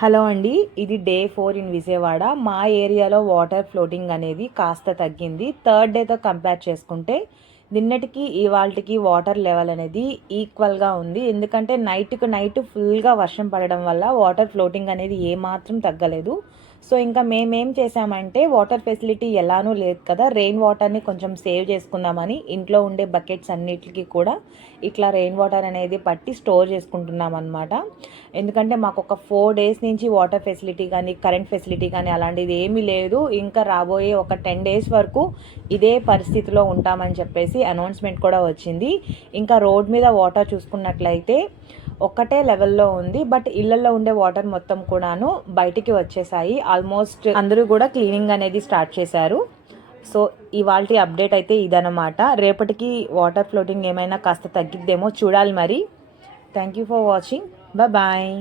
Hello అండి, ఇది day 4 in Vijayawada. మా ఏరియాలో వాటర్ ఫ్లోటింగ్ అనేది కాస్త తగ్గింది. థర్డ్ డేతో కంపేర్ చేసుకుంటే నిన్నటికి ఇవాళకి వాటర్ లెవెల్ అనేది ఈక్వల్గా ఉంది. ఎందుకంటే నైట్కి నైట్ ఫుల్గా వర్షం పడడం వల్ల వాటర్ ఫ్లోటింగ్ అనేది ఏమాత్రం తగ్గలేదు. సో ఇంకా మేమేం చేసామంటే, వాటర్ ఫెసిలిటీ ఎలానూ లేదు కదా, రెయిన్ వాటర్ని కొంచెం సేవ్ చేసుకుందామని ఇంట్లో ఉండే బకెట్స్ అన్నిటికీ కూడా ఇట్లా రెయిన్ వాటర్ అనేది పట్టి స్టోర్ చేసుకుంటున్నాం అనమాట. ఎందుకంటే మాకు ఒక 4 డేస్ నుంచి వాటర్ ఫెసిలిటీ కానీ కరెంట్ ఫెసిలిటీ కానీ అలాంటిది ఏమీ లేదు. ఇంకా రాబోయే ఒక 10 డేస్ వరకు ఇదే పరిస్థితిలో ఉంటామని చెప్పేసి అనౌన్స్మెంట్ కూడా వచ్చింది. ఇంకా రోడ్ మీద వాటర్ చూసుకున్నట్లయితే ఒక్కటే లెవెల్లో ఉంది. బట్ ఇళ్లలో ఉండే వాటర్ మొత్తం కూడాను బయటికి వచ్చేసాయి. ఆల్మోస్ట్ అందరూ కూడా క్లీనింగ్ అనేది స్టార్ట్ చేశారు. సో ఇవాల్టి అప్డేట్ అయితే ఇదన్నమాట. రేపటికి వాటర్ ఫ్లోటింగ్ ఏమైనా కాస్త తగ్గిద్దేమో చూడాలి మరి. Thank you for watching. Bye.